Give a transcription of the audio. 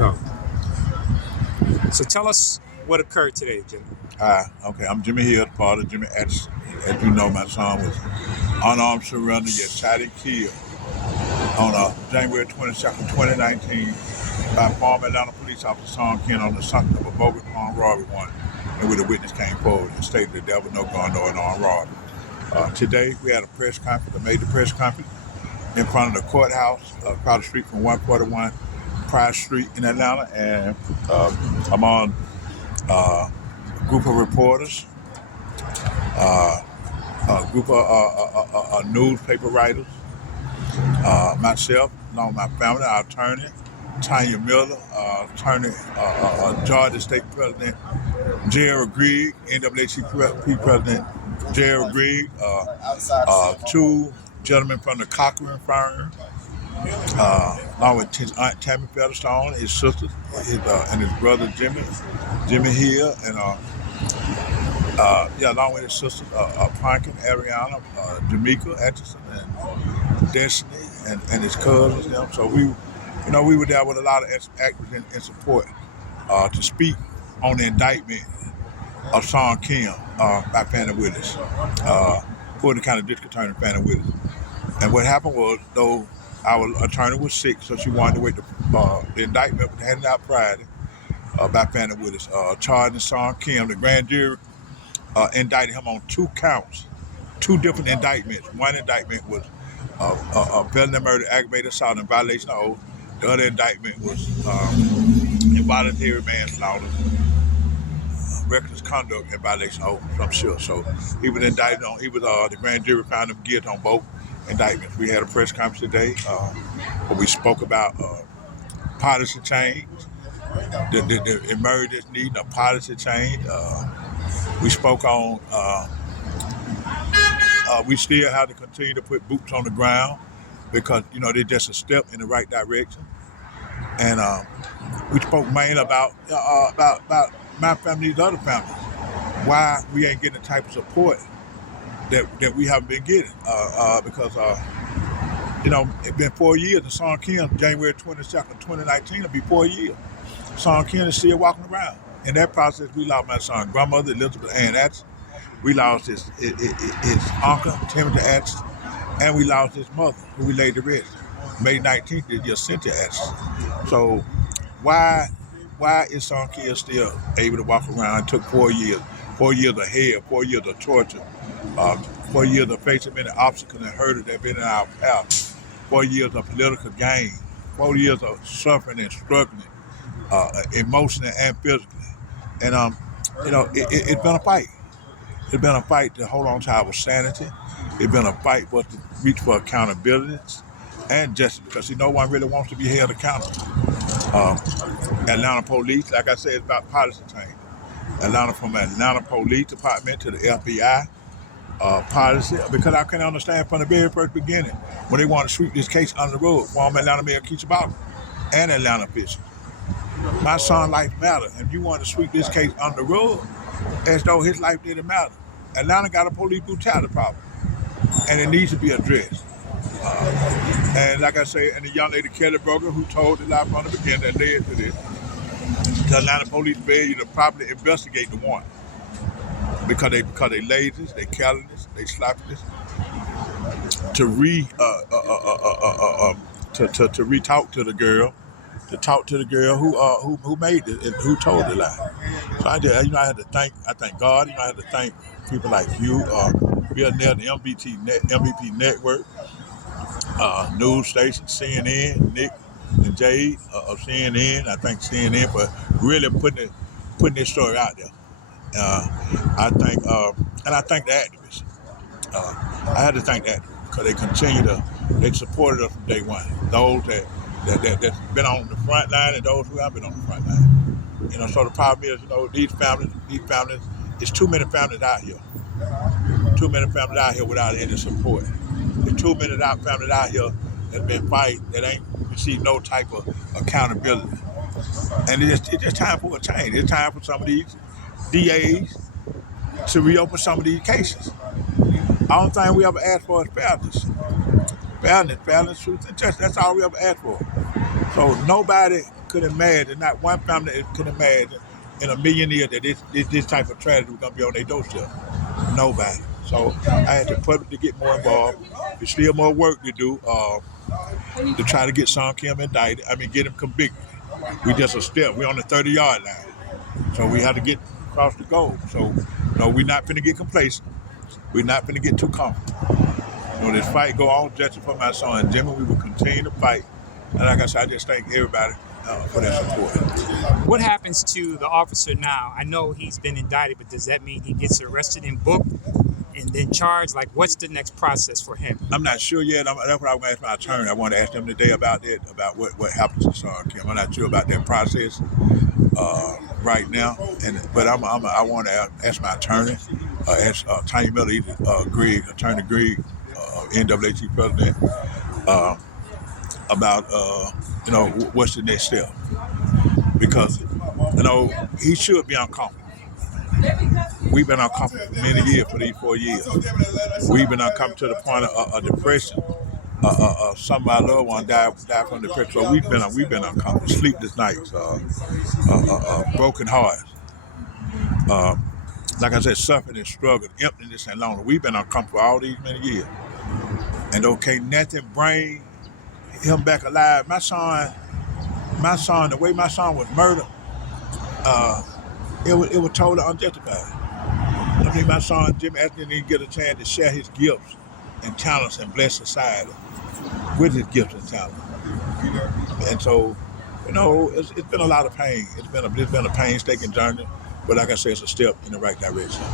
Go. So tell us what occurred today, Jim. Hi, okay, I'm Jimmy Hill, father Jimmy Atchison. As you know, my son was unarmed surrender, yet shot and killed on January 22nd, 2019 by former Atlanta police officer Sean Ken on the suspect of a bogus armed robbery warrant, and where the witness came forward and stated that there was no gun or an armed robbery. Today, we had a press conference, a major press conference in front of the courthouse across the street from 141 Price Street in Atlanta, and I'm on a group of reporters, a group of newspaper writers, myself, along with my family, our attorney, Tanya Miller, attorney, Georgia State President Gerald Grigg, NAACP President Gerald Grigg, two gentlemen from the Cochran firm, along with his aunt Tammy Featherstone, his sisters, and his brother Jimmy Hill, and along with his sisters, Franklin, Ariana, Jamaica Atchison, and Destiny, and his cousins. You know, so we were there with a lot of actors in support to speak on the indictment of Sean Kim by Fannie Willis, Fulton County District Attorney Fannie Willis. And what happened was, though our attorney was sick, so she wanted to wait. The indictment was handed out Friday by Fannie Willis, charging Sean Kim. The grand jury indicted him on 2 counts, 2 different indictments. One indictment was a felony murder, aggravated assault, and violation of oath. The other indictment was involuntary manslaughter, reckless conduct, and violation of oath, I'm sure. So he was indicted on. The grand jury found him guilty on both indictments. We had a press conference today where we spoke about policy change. It emerged as needing a policy change. We spoke on we still have to continue to put boots on the ground because, they're just a step in the right direction. And we spoke mainly about my family, these other families, why we ain't getting the type of support that we haven't been getting. Because, it's been 4 years, and Sean Kim, January 22nd, 2019, it'll be 4 years. Sean Kim is still walking around. In that process, we lost my son's grandmother, Elizabeth Ann Atchison. We lost his uncle, Timothy Atchison, and we lost his mother, who we laid to rest, May 19th this year, Cynthia Atchison. So why is Sean Kim still able to walk around? It took 4 years, 4 years of hell, 4 years of torture, 4 years of facing many obstacles and hurdles that have been in our path, 4 years of political gain, 4 years of suffering and struggling, emotionally and physically. And, it's been a fight. It's been a fight to hold on to our sanity. It's been a fight for us to reach for accountability and justice, because no one really wants to be held accountable. Atlanta Police, like I said, it's about policy change. From Atlanta Police Department to the FBI policy, because I can understand from the very first beginning when they want to sweep this case under the rug, former Atlanta Mayor Keisha Bottom and Atlanta officials. My son's life matters, and you want to sweep this case under the rug as though his life didn't matter. Atlanta got a police brutality problem, and it needs to be addressed. And like I say, and the young lady Kelly Brogan, who told the lie from the beginning that led to this, the Atlanta police failure to properly investigate the warrant because they lazy, they carelessness, they sloppiness to re-talk to the girl. To talk to the girl who made it and who told the lie. So I had to thank God. I had to thank people like you, Bill Neal, the MVP Network, news station, CNN, Nick and Jade of CNN. I thank CNN for really putting this story out there. I thank the activists. I had to thank the activists because they supported us from day one. Those that's been on the front line and those who have been on the front line. So the problem is, these families, it's too many families out here. Too many families out here without any support. There's too many families out here that's been fighting that ain't received no type of accountability. And it's just time for a change. It's time for some of these DAs to reopen some of these cases. I don't think we ever asked for is fairness. Fairness, truth, and justice. That's all we ever asked for. So nobody could imagine, not one family could imagine in a million years that this type of tragedy was gonna be on their doorstep. Nobody. So I had to publicly get more involved. There's still more work to do to try to get Sean Kim indicted. I mean, get him convicted. We just a step. We're on the 30-yard line. So we had to get across the goal. So, we're not finna get complacent. We're not finna get too comfortable. This fight go on justice for my son Jimmy. We will continue to fight. And like I said, I just thank everybody for their support. What happens to the officer now? I know he's been indicted, but does that mean he gets arrested and booked and then charged? Like, what's the next process for him? I'm not sure yet. That's what I'm going to ask my attorney. I want to ask them today about that, about what happens to Sean Kim. I'm not sure about that process right now. But I want to ask my attorney, ask Tanya Miller, Attorney Greg, NAACP president, about what's the next step, because he should be uncomfortable. We've been uncomfortable for many years, for these 4 years. We've been uncomfortable to the point of depression. Some of our loved ones died from depression. So we've been uncomfortable, sleepless nights, broken hearts. Like I said, suffering and struggle, emptiness and loneliness. We've been uncomfortable all these many years. And nothing bring him back alive. My son, the way my son was murdered, it was totally unjustified. I mean, my son Jimmy Anthony didn't get a chance to share his gifts and talents and bless society with his gifts and talents. And so, it's been a lot of pain. It's been a painstaking journey, but like I said, it's a step in the right direction.